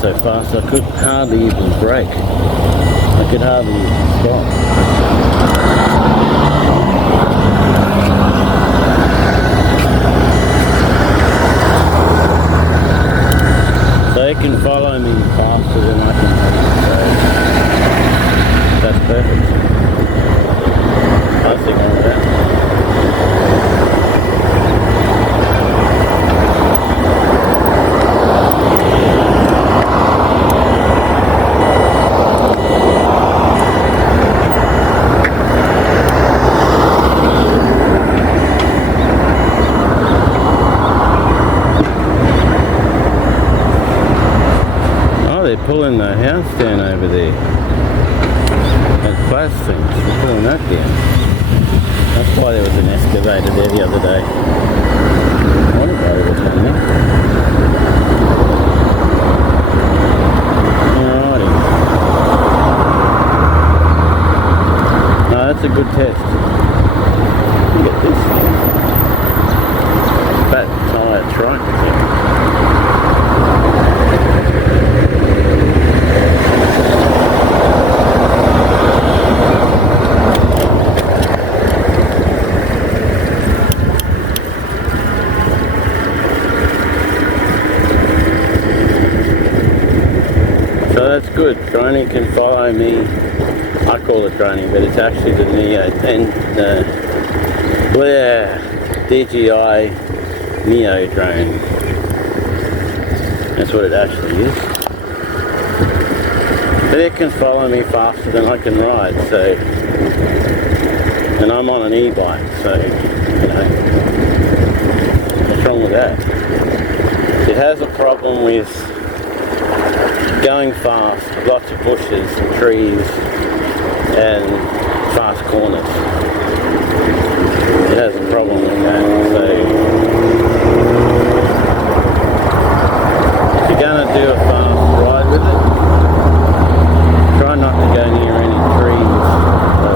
so fast I could hardly even brake. I could hardly even stop. So it can follow me faster than I can. So that's perfect. Nothing wrong with that. They're pulling the house down over there. That glass thing, they're pulling that down. That's why there was an excavator there the other day. I wonder why they were doing that. Alrighty. No, that's a good test. Look at this thing. Fat tyre trike thing. So that's good. Droning can follow me. I call it droning, but it's actually the Neo and Dji Neo drone. That's what it actually is. But it can follow me faster than I can ride. So, and I'm on an e-bike, so you know, what's wrong with that? It has a problem with going fast, lots of bushes and trees and fast corners. It has a problem with that. So if you're going to do a fast ride with it, try not to go near any trees. So,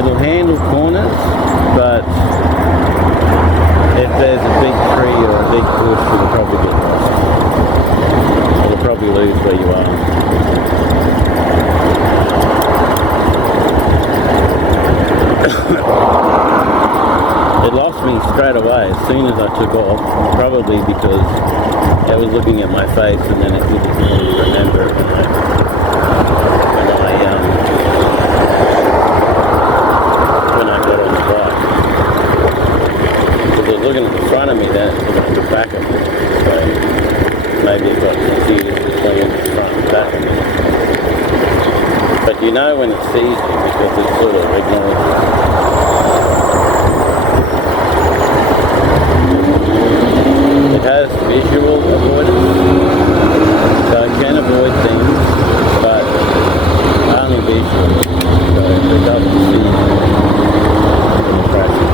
it'll handle corners, but if there's a big tree or a big bush, you'll probably get lost. You'll probably lose where you are. It lost me straight away as soon as I took off, probably because it was looking at my face and then it didn't really remember it when I got on the bike. Because it was looking at the front of me, then it was looking at the back of me. So maybe it got confused between the front and back of me. But you know when it sees you because it sort of ignores you. It has visual avoidance, so it can avoid things, but only visually. So if it doesn't see you, it'll crash you.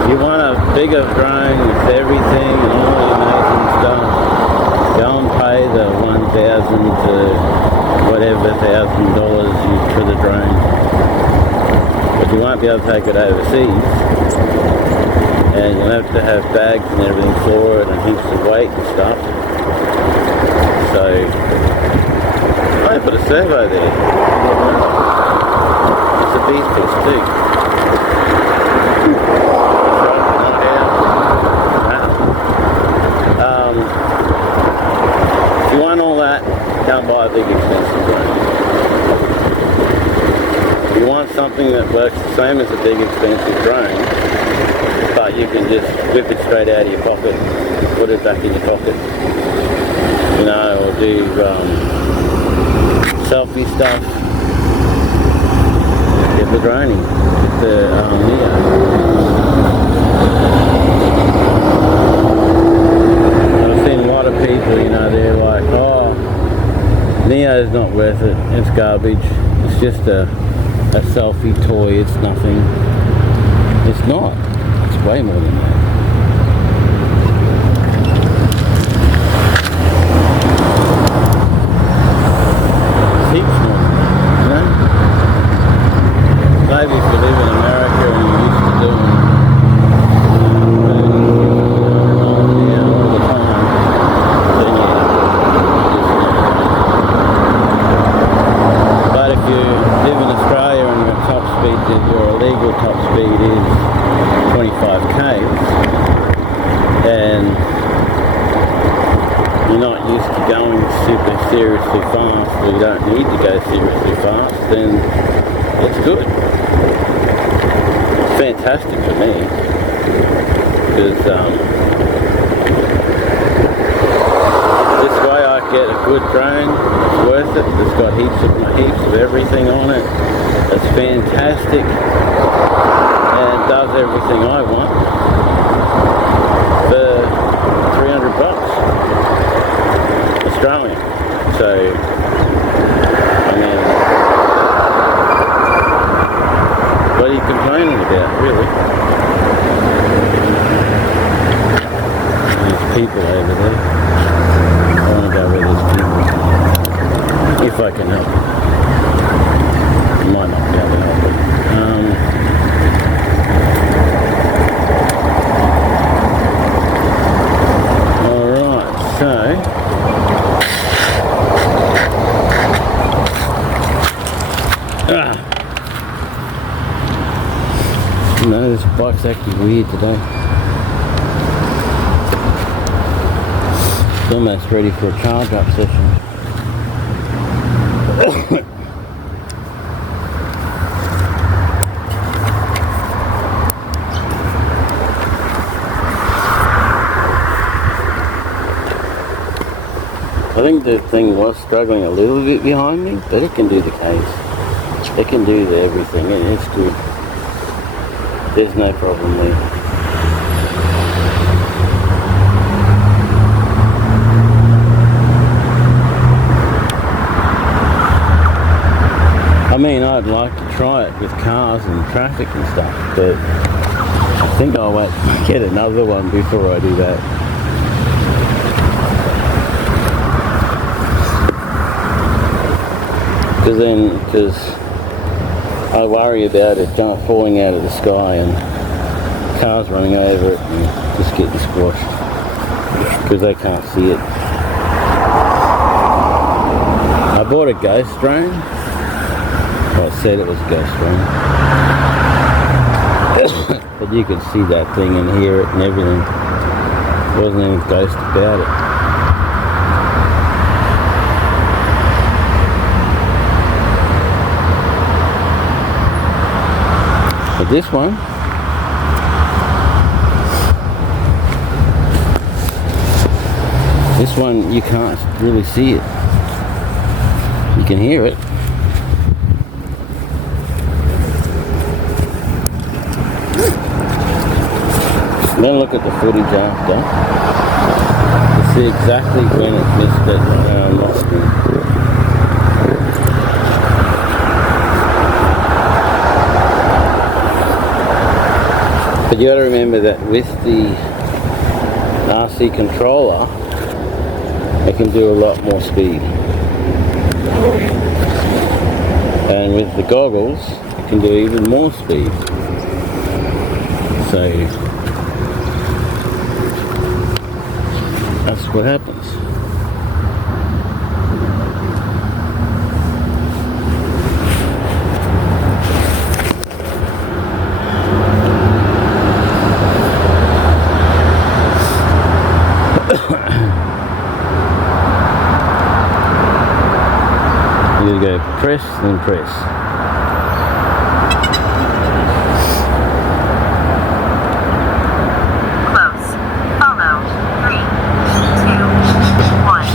If you want a bigger drone with everything and all the amazing stuff, go and pay the $1,000 to whatever $1,000 for the drone. But you won't be able to take it overseas, and you'll have to have bags and everything for it and heaps of weight and stuff. So I put a servo there. It's a beast piece too. If you want all that, don't buy a big expensive drone. If you want something that works the same as a big expensive drone, but you can just whip it straight out of your pocket, put it back in your pocket, you know, or do selfie stuff, get the droning, get the Neo. People, you know, they're like, oh, Neo's not worth it, it's garbage, it's just a selfie toy, it's nothing. It's not, it's way more than that. It's heaps more than that, you know? Maybe if you live in America and you're used to doing seriously fast, or you don't need to go seriously fast, then it's good. It's fantastic for me, because this way I get a good drone. It's worth it. It's got heaps of everything on it. It's fantastic, and it does everything I want for $300 Australian. So, I mean, what are you complaining about, really? There's people over there. I want to go where there's people. If I can help it. I might not be able to help it. Alright, so no, this bike's acting weird today. It's almost ready for a charge up session. I think the thing was struggling a little bit behind me, but it can do the case. It can do everything, and it's good. There's no problem there. I mean, I'd like to try it with cars and traffic and stuff, but I think I'll wait to get another one before I do that. Because I worry about it falling out of the sky and cars running over it and just getting squashed because they can't see it. I bought a ghost drone. Well, I said it was a ghost drone. But you could see that thing and hear it and everything. There wasn't any ghost about it. But this one you can't really see it. You can hear it. Then look at the footage after to see exactly when it missed it and lost it. But you got to remember that with the RC controller, it can do a lot more speed. And with the goggles, it can do even more speed. So that's what happens. You gotta go press and press. Close. Follow. 3, 2, 1.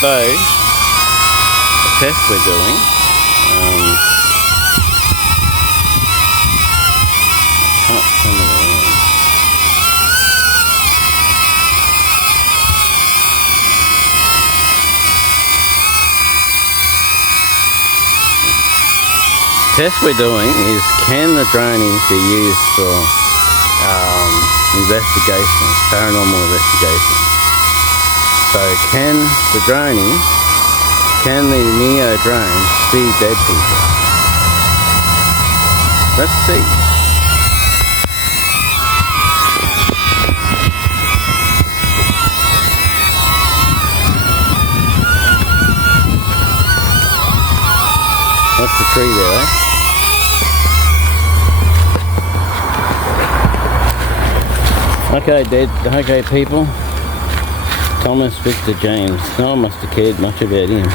So, the test we're doing, can't turn it around. The test we're doing is, can the droning be used for investigations, paranormal investigations? So can the Neo drone see dead people? Let's see. What's the tree there, eh? Okay, people. Thomas Victor James. No one must have cared much about him.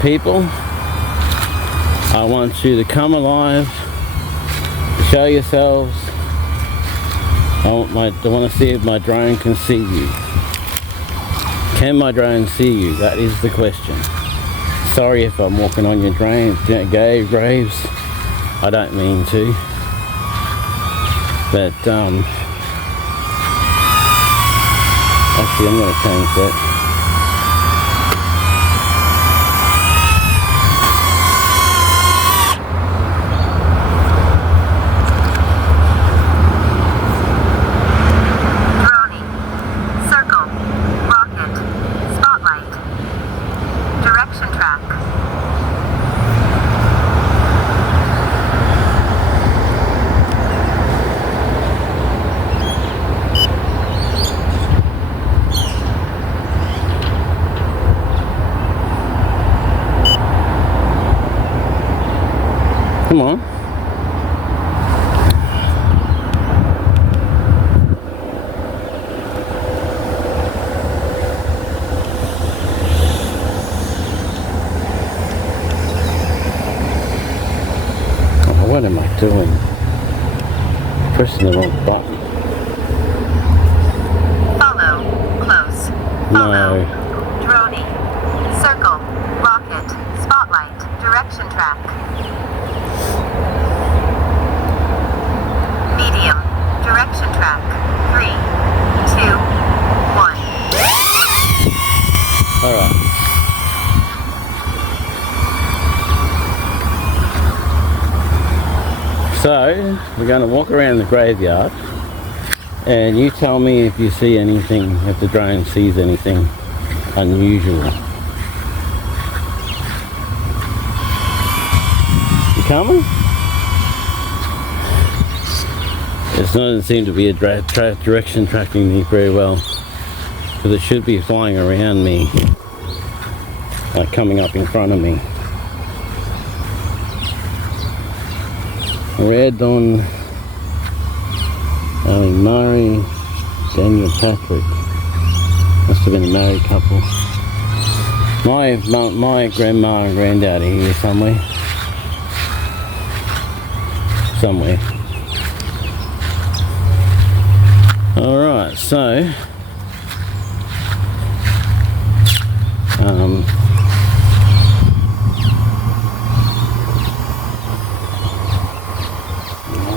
People, I want you to come alive, show yourselves. I want to see if my drone can see you. Can my drone see you? That is the question. Sorry if I'm walking on your graves. I don't mean to. But actually I'm going to change that. Drone, circle, rocket, spotlight, direction track. Come on. Oh, what am I doing? Pressing the wrong button. Follow, close, follow, drone, circle, rocket, spotlight, direction track. Medium, direction track, 3, 2, 1. Alright. So, we're going to walk around the graveyard and you tell me if you see anything, if the drone sees anything unusual. You coming? It doesn't seem to be a direction tracking me very well, because it should be flying around me, like coming up in front of me. Red on Murray, Daniel Patrick. Must have been a married couple. My grandma and granddad are here somewhere. Alright, so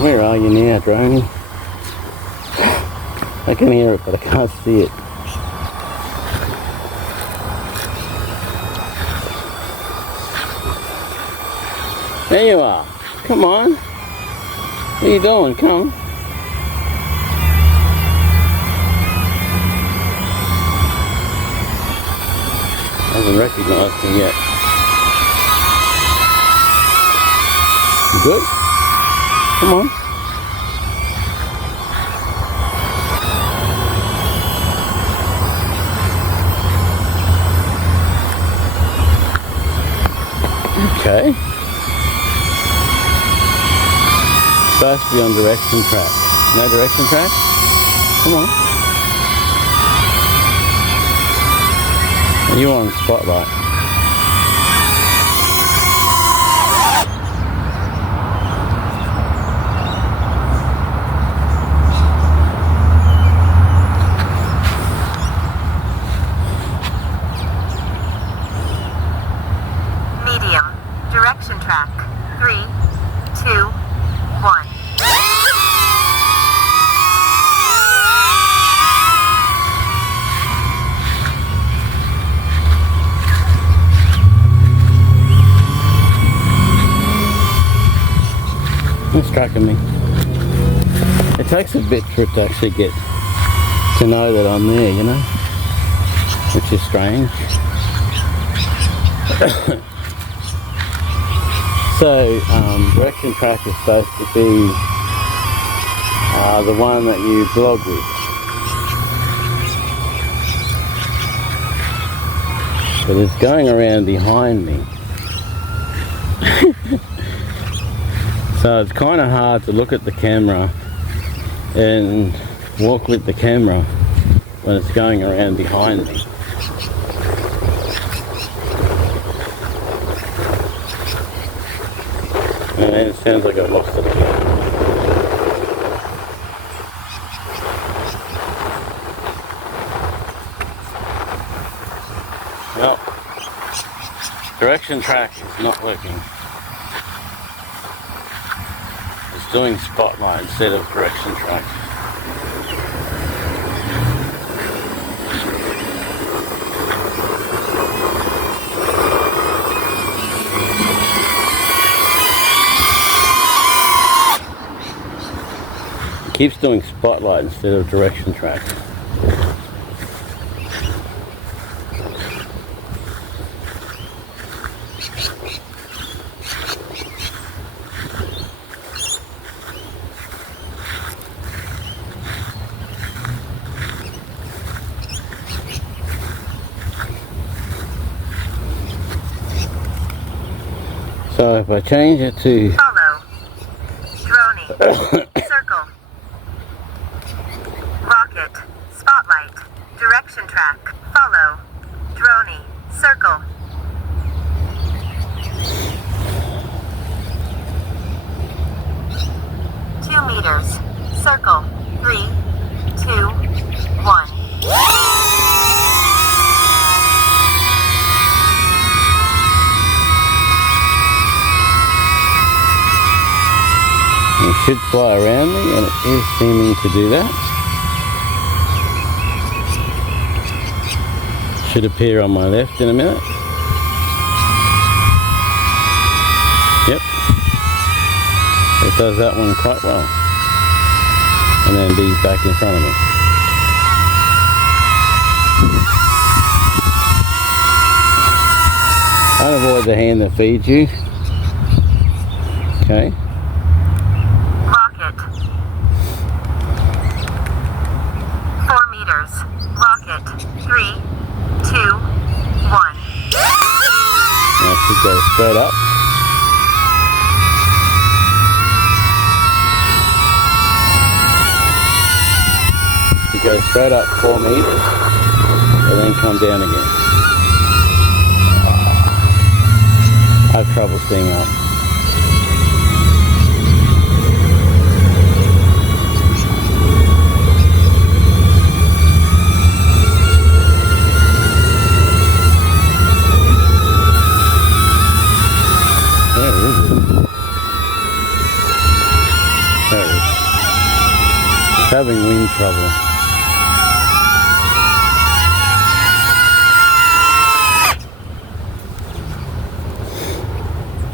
where are you now, drone? I can hear it, but I can't see it. There you are. Come on. What are you doing? Come. I haven't recognised him yet. You good? Come on. Okay. Supposed to be on direction track. No direction track? Come on. You're on spotlight. Medium, direction track, 3, 2, 1. It's tracking me. It takes a bit for it to actually get to know that I'm there, you know, which is strange. So, direction track is supposed to be the one that you blog with. But it's going around behind me. So it's kind of hard to look at the camera and walk with the camera when it's going around behind me. And then it sounds like I've lost it again. Well, direction track is not working. It's doing spotlight instead of direction track. It keeps doing spotlight instead of direction track. So if I change it to Follow. Droney. Circle. Rocket. Spotlight. Direction track. Follow. Droney. Circle. meters. Circle. 3, 2, 1. It should fly around me, and it is seeming to do that. Should appear on my left in a minute. Yep. It does that one quite well. And then D's back in front of me. Unavoid the hand that feeds you. Okay. Rocket. 4 meters. Rocket. 3, 2, 1. Now it should go straight up. It goes straight up 4 meters and then come down again. I have trouble seeing up. Where is it? There it is. It's having wind trouble.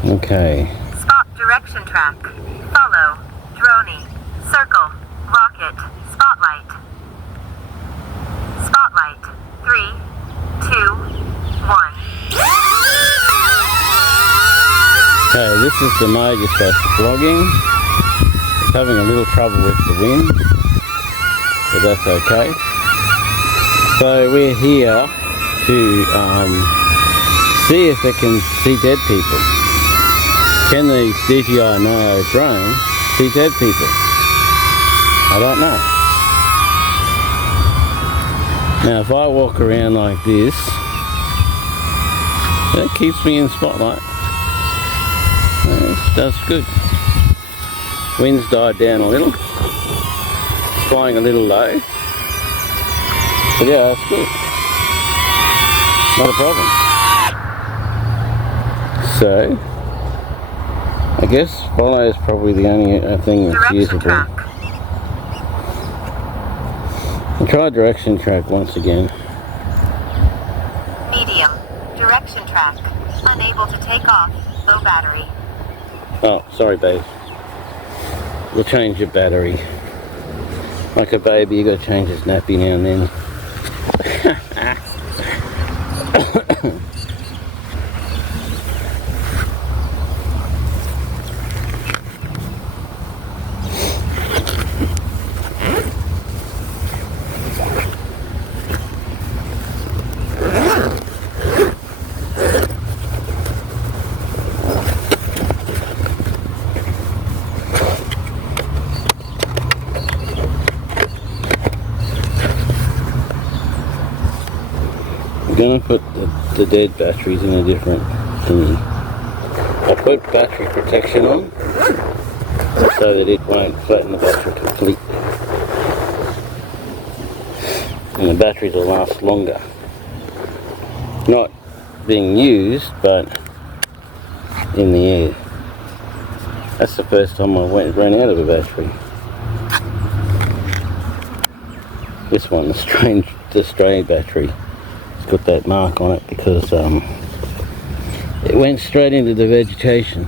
Okay. Spot direction track. Follow. Droney. Circle. Rocket. Spotlight. Spotlight. 3, 2, 1. Okay, this is the mode you're supposed to be vlogging. It's having a little trouble with the wind, but that's okay. So we're here to see if it can see dead people. Can the Dji Neo drone see dead people? I don't know. Now if I walk around like this, that keeps me in spotlight. That's good. Wind's died down a little. It's flying a little low. But yeah, that's good. Not a problem. So, I guess follow is probably the only thing that's Direction usable. track. I'll try direction track once again. Medium. Direction track. Unable to take off. Low battery. Oh, sorry babe. We'll change your battery. Like a baby, you gotta change his nappy now and then. going to put the dead batteries in a different thingy. I put battery protection on so that it won't flatten the battery completely. And the batteries will last longer. Not being used, but in the air. That's the first time I ran out of a battery. This one, the strange battery, it's got that mark on it because it went straight into the vegetation.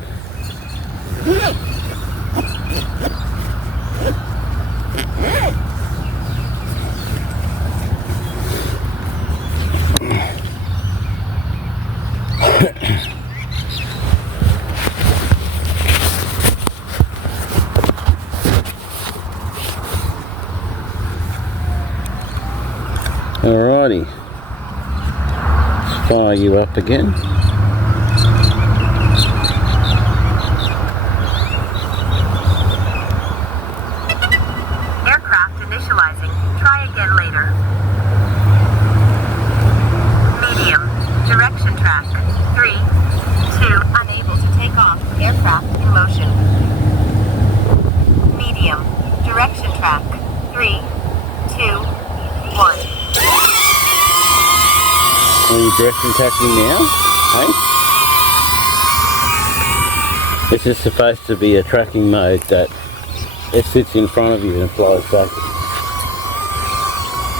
Alrighty, let's fire you up again. Aircraft initializing. Try again later. Medium. Direction track. 3, 2. Unable to take off. Aircraft in motion. Medium. Direction track. 3, 2, 1. Are you direction tracking now? Hey? This is supposed to be a tracking mode that it sits in front of you and flies back.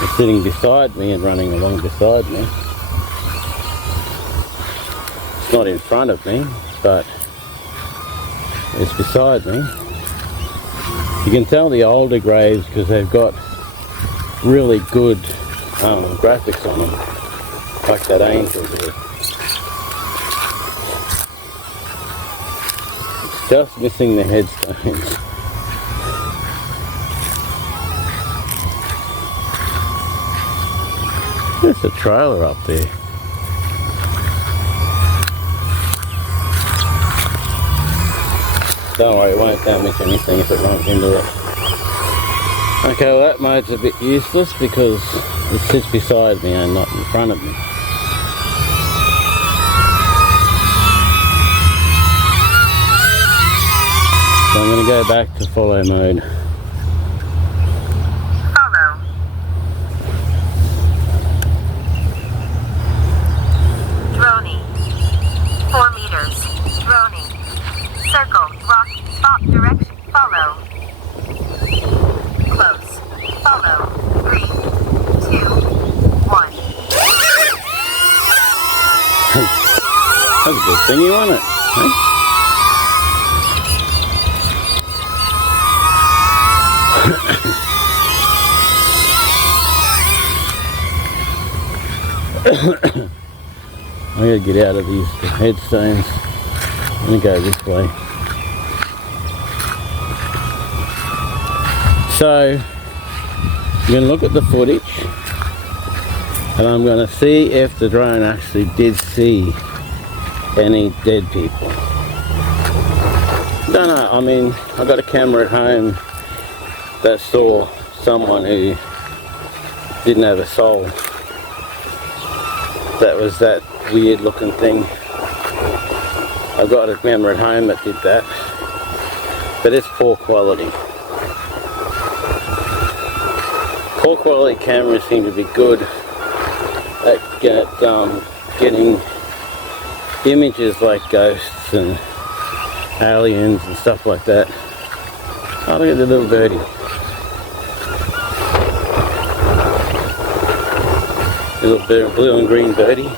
It's sitting beside me and running along beside me. It's not in front of me, but it's beside me. You can tell the older graves because they've got really good graphics on them, like that angel there. It's just missing the headstones. There's a trailer up there. Don't worry, it won't damage anything if it runs into it. Okay, well that mode's a bit useless because it sits beside me and not in front of me. So I'm going to go back to follow mode. Follow. Droning. 4 meters. Droning. Circle. Rock. Stop. Direction. Follow. Close. Follow. 3, 2, 1. That's a good thingy, wasn't it? Hey? I gotta get out of these headstones. I'm gonna go this way. So, I'm gonna look at the footage and I'm gonna see if the drone actually did see any dead people. Don't know, I mean, I got a camera at home that saw someone who didn't have a soul. That was that weird looking thing. I've got a camera at home that did that, but it's poor quality. Poor quality cameras seem to be good at getting images like ghosts and aliens and stuff like that. Oh, look at the little birdie. Little blue and green birdie.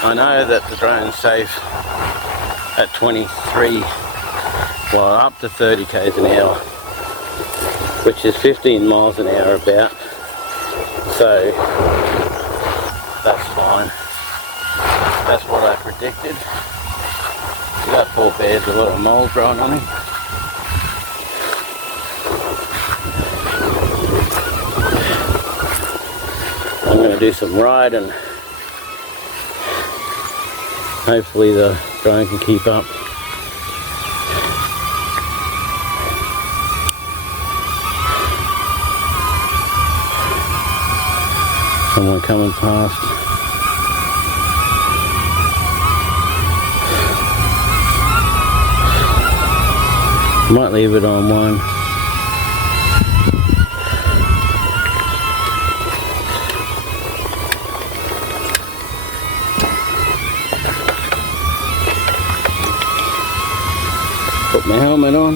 I know that the drone's safe at 23, well up to 30 k's an hour, which is 15 miles an hour about, so that's fine. That's what I predicted. That poor bear's a lot of mold growing on him. I'm going to do some ride and hopefully the drone can keep up. Someone coming past. Might leave it on one. Put my helmet on.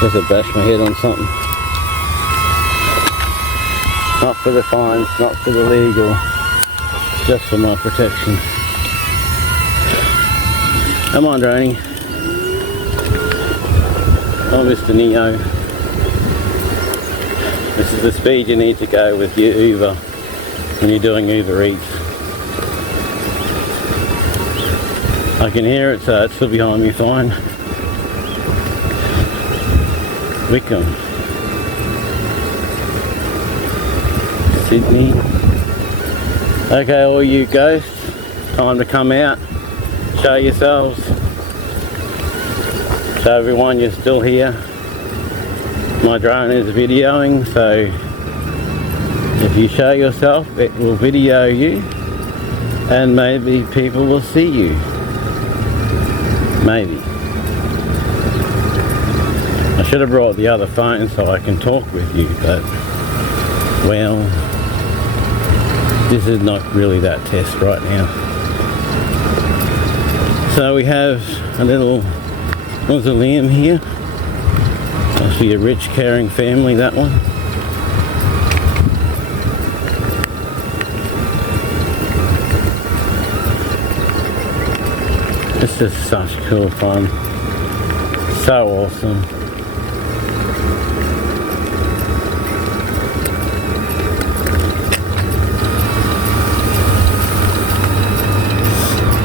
Just to bash my head on something. Not for the fines, not for the legal, just for my protection. Come on, Droney. Oh, Mr. Neo. This is the speed you need to go with your Uber when you're doing Uber Eats. I can hear it, so it's still behind me fine. Wickham. Sydney. Okay, all you ghosts, time to come out. Show yourselves. Show everyone you're still here. My drone is videoing, so if you show yourself, it will video you and maybe people will see you. Maybe. I should have brought the other phone so I can talk with you, but well, this is not really that test right now. So we have a little mausoleum here. Must be a rich, caring family, that one. This is such cool fun. So awesome.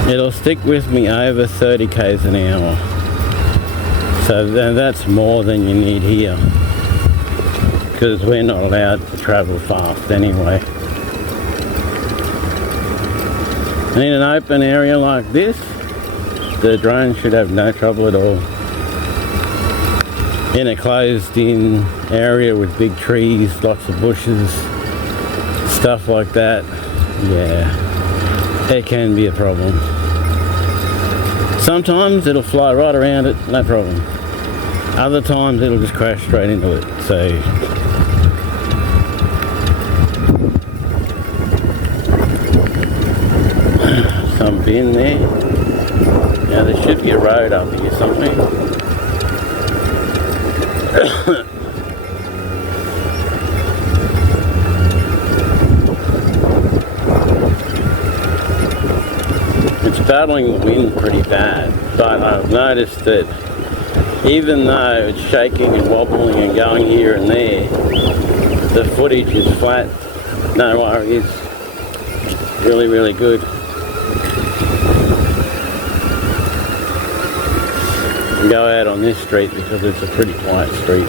It'll stick with me over 30 k's an hour. So that's more than you need here. Because we're not allowed to travel fast anyway. And in an open area like this, the drone should have no trouble at all. In a closed in area with big trees, lots of bushes, stuff like that, yeah, it can be a problem. Sometimes it'll fly right around it, no problem. Other times it'll just crash straight into it, so some bin there. Now there should be a road up here somewhere. It's battling the wind pretty bad, but I've noticed that even though it's shaking and wobbling and going here and there, the footage is flat, no worries, really, really good. Go out on this street because it's a pretty quiet street.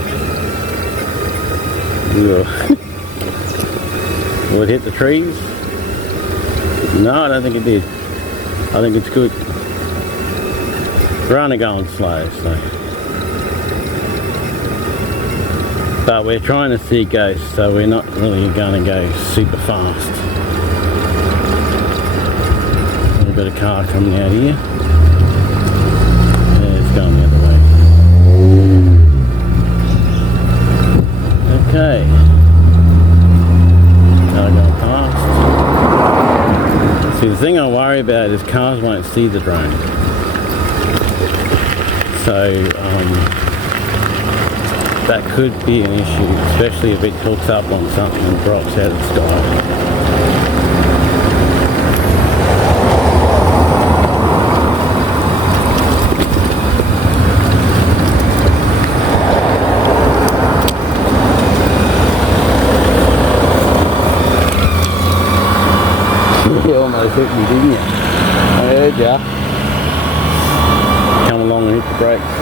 Will it hit the trees? No, I don't think it did. I think it's good. We're only going slow, so. But we're trying to see ghosts, so we're not really going to go super fast. We've got a car coming out here. Going the other way. Okay. Now going past. See, the thing I worry about is cars won't see the drone. So that could be an issue, especially if it hooks up on something and drops out of the sky. You almost hit me, didn't you? I heard ya. Come along and hit the brakes.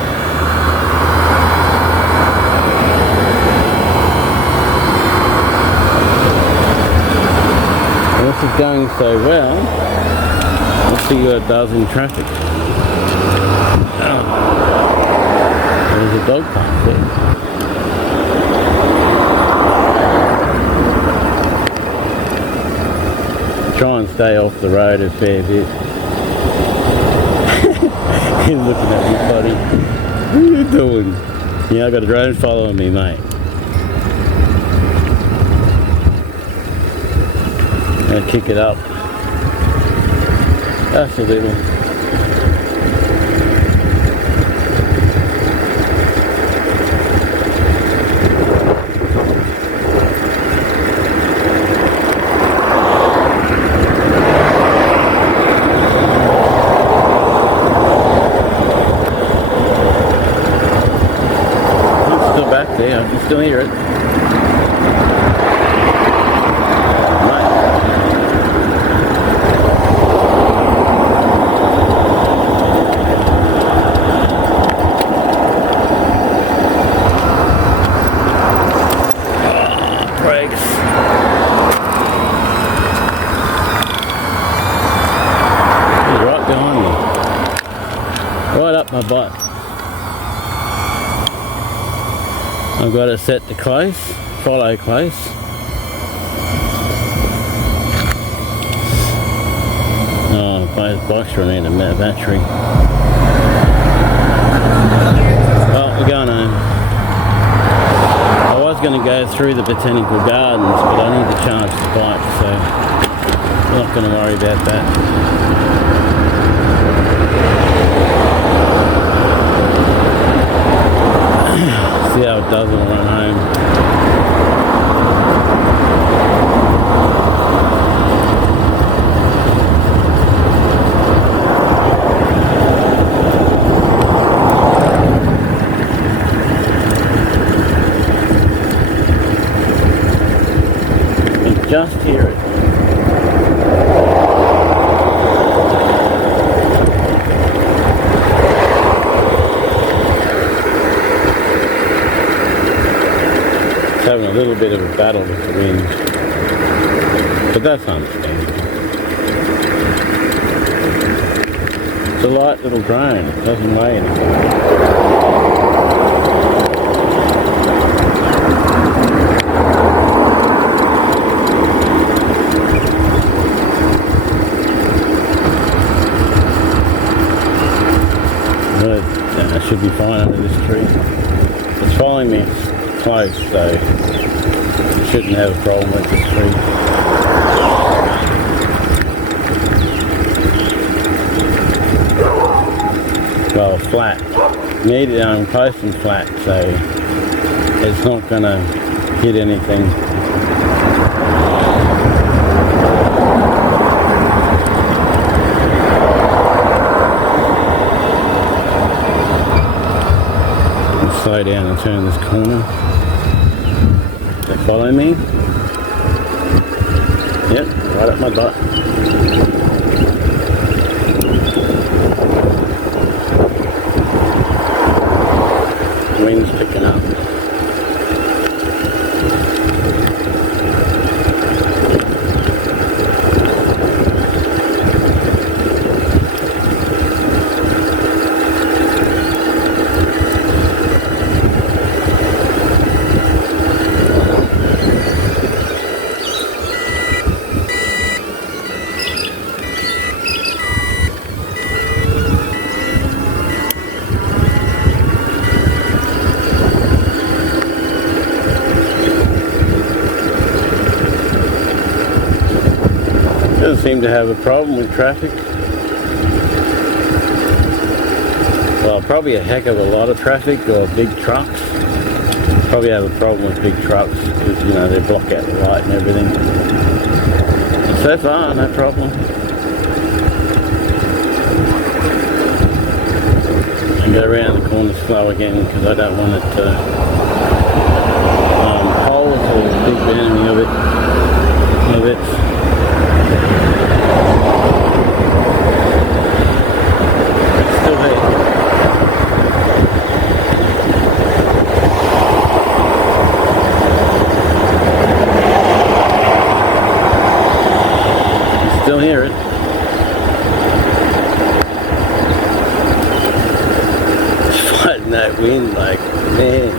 Well, this is going so well. Let's see what it does in traffic. Oh. There's a dog park there. stay off the road a fair bit. He's looking at me funny. What are you doing? Yeah, I got a drone following me, mate. I'll kick it up. Just a little. There, I can still hear it. Brakes. He's right behind me. Right up my butt. I've got it set to close, follow close. Oh, both bikes running out of battery. Well, we're going home. I was going to go through the botanical gardens, but I need to charge the bike, so I'm not going to worry about that. See how it does when I run home. You can just hear it. Having a little bit of a battle with the wind, but that's understandable. It's a light little drone, it doesn't weigh anything. But I should be fine under this tree. It's following me close, so you shouldn't have a problem with the tree. Well, flat. Need it close and flat, so it's not going to hit anything. Slow down and turn this corner. They follow me. Yep, right up my butt. Wind's picking up. Doesn't seem to have a problem with traffic. Well, probably a heck of a lot of traffic or big trucks. Probably have a problem with big trucks because, you know, they block out the light and everything. But so far, no problem. And go around the corner slow again because I don't want it to holes or big enemy of it. Still there. You still hear it. It's fighting that wind like, man.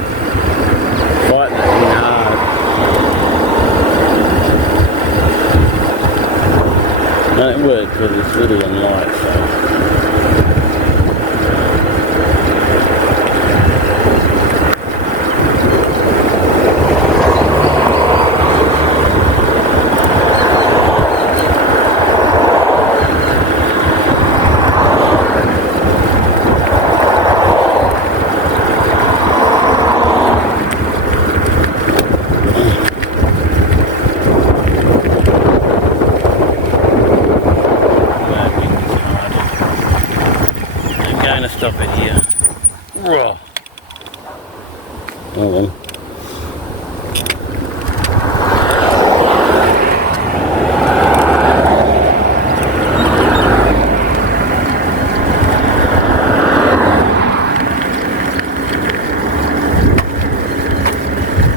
Fighting that wind hard. little and light, stop it here. Hold on.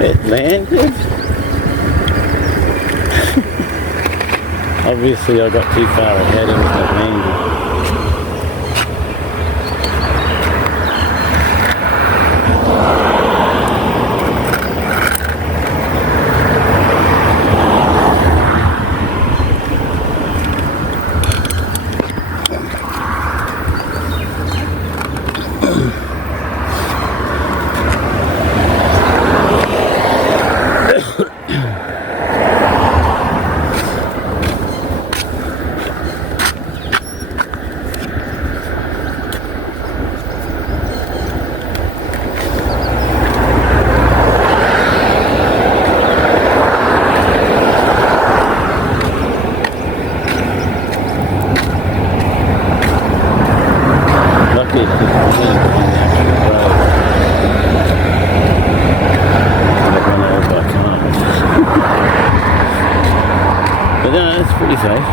It landed. Obviously I got too far ahead of it landed. But no, it's pretty safe.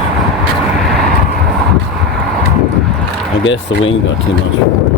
I guess the wind got too much for it.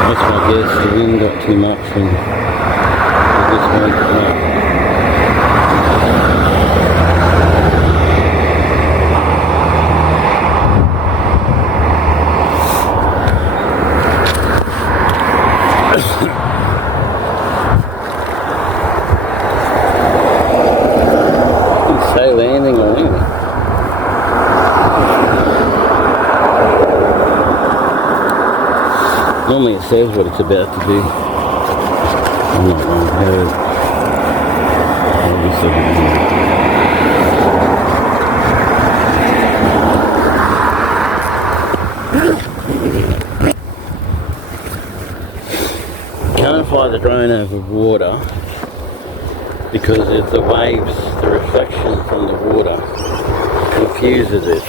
I guess the wind got too much and it just went up. Say landing or anything. Normally it says what it's about to do. I'm not going to have it. Can't fly the drone over water because it's the waves, the reflection from the water confuses it.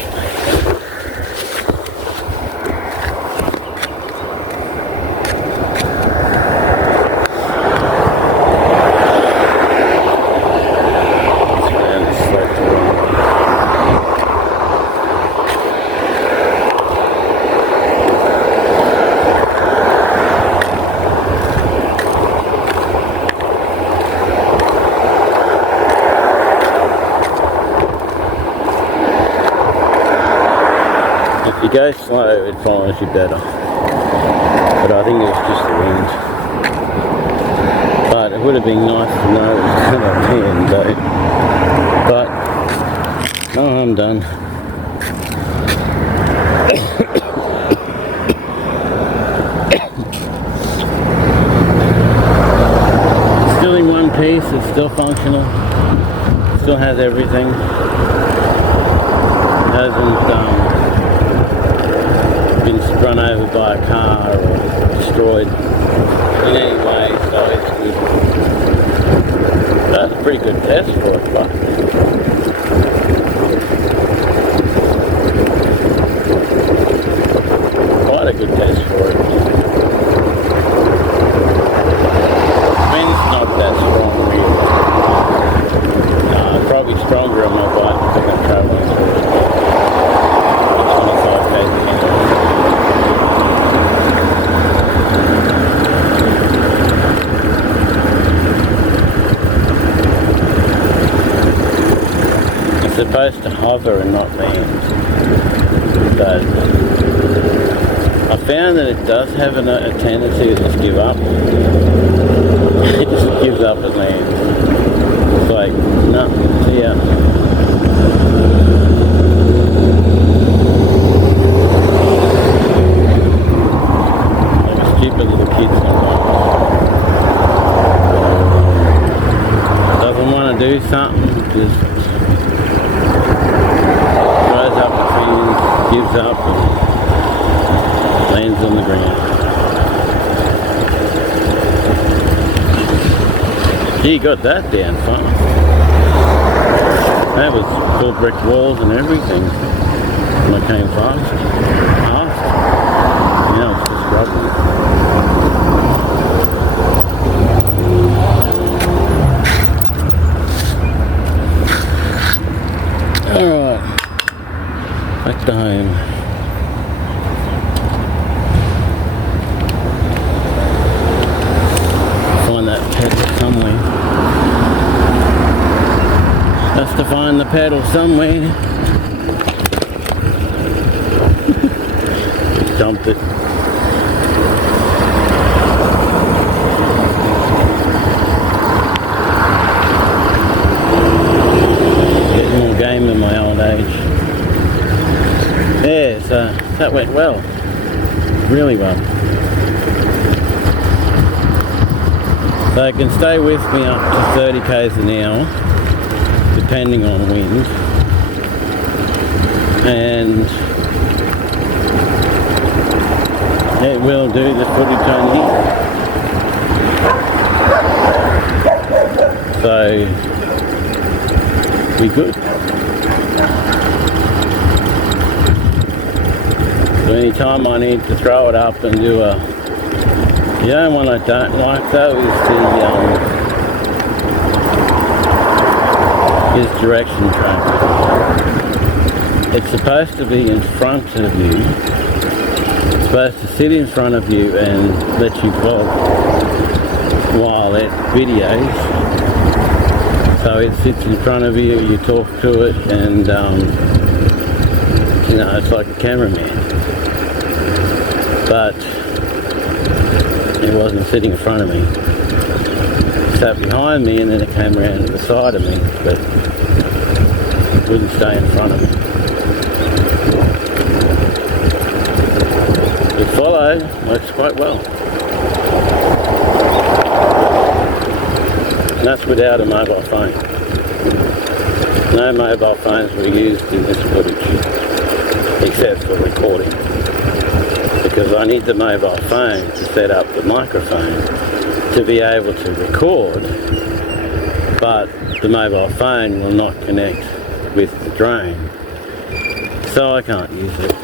If you go slow, it follows you better. But I think it was just the wind. But it would have been nice to know it was going to land though. But, no, I'm done. Still in one piece, it's still functional. Still has everything. It hasn't been run over by a car or destroyed in any way, so it's good. That's a pretty good test for it, but quite a good test for it. Wind's not that strong really. Probably stronger on my bike because I'm travelling through it. 25 km/h. bother and not land. But I found that it does have a tendency to just give up. It just gives up and lands. It's like, no, see ya. Like a stupid little kid sometimes. Doesn't want to do something, just throws up its hands, gives up, and lands on the ground. Gee, got that down fast. That was full brick walls and everything when I came fast. Now it's just rubber. Alright, back to home. Find that pedal somewhere. Has to find the pedal somewhere. Just dumped it. Game in my old age. Yeah, so that went well. Really well. So it can stay with me up to 30 k's an hour, depending on wind. And it will do the footage on here. So we good. So anytime I need to throw it up and do a, the only one I don't like though is direction track. It's supposed to be in front of you. It's supposed to sit in front of you and let you vlog while it videos. So it sits in front of you, you talk to it, and you know, it's like a cameraman. But it wasn't sitting in front of me. It sat behind me and then it came around to the side of me, but it wouldn't stay in front of me. The follow works quite well. And that's without a mobile phone. No mobile phones were used in this footage, except for recording. Because I need the mobile phone to set up the microphone to be able to record, but the mobile phone will not connect with the drone, so I can't use it. I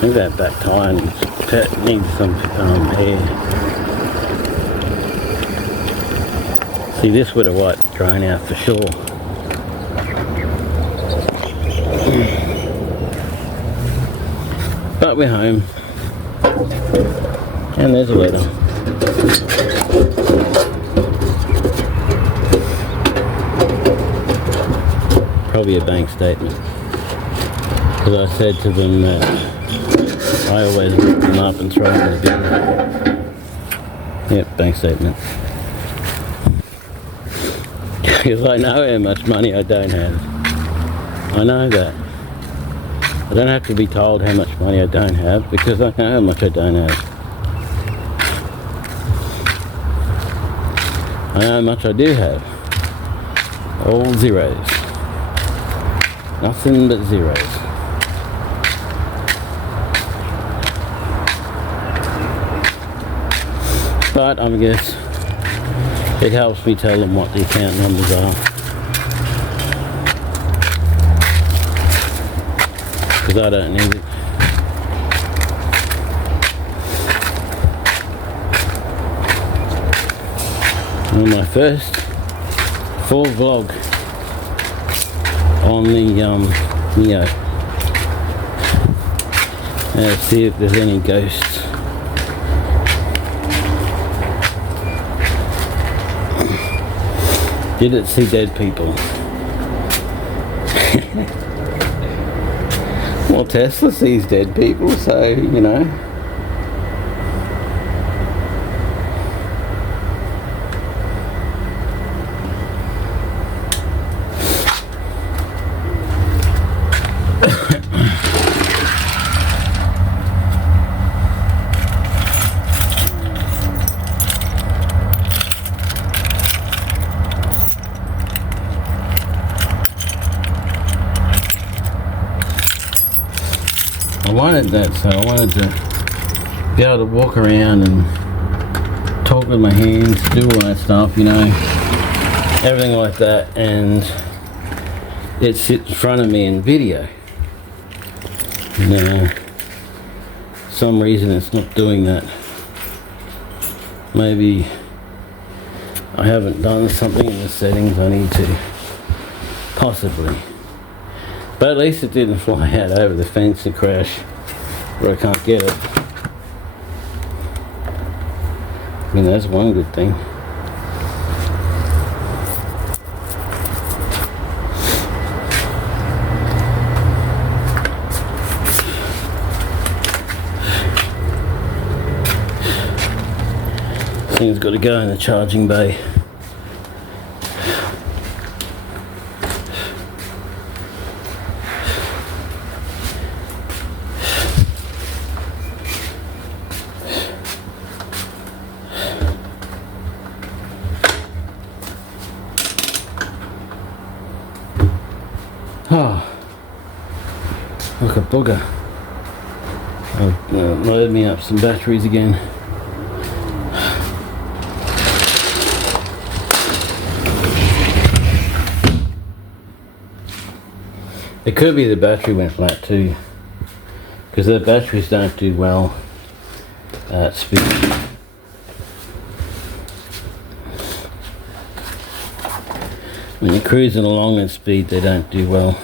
think that back tire needs some air. See, this would have wiped the drone out for sure. But we're home. And there's a letter. Probably a bank statement. Because I said to them that I always rip them up and throw them in the bin. Yep, bank statement. Because I know how much money I don't have. I know that. I don't have to be told how much money I don't have, because I know how much I don't have. I know how much I do have. All zeros. Nothing but zeros. But I guess it helps me tell them what the account numbers are. Because I don't need it. On my first full vlog on the Neo. Let's see if there's any ghosts. Did it see dead people? Well, Tesla sees dead people, so, you know. I wanted that, so I wanted to be able to walk around and talk with my hands, do all that stuff, you know, everything like that, and it sits in front of me in video. Now, for some reason it's not doing that. Maybe I haven't done something in the settings I need to, possibly. But at least it didn't fly out over the fence and crash where I can't get it. I mean, that's one good thing. This thing's got to go in the charging bay. Oh, look a bugger. I'll load me up some batteries again. It could be the battery went flat too, because the batteries don't do well at speed. When you're cruising along at speed, they don't do well.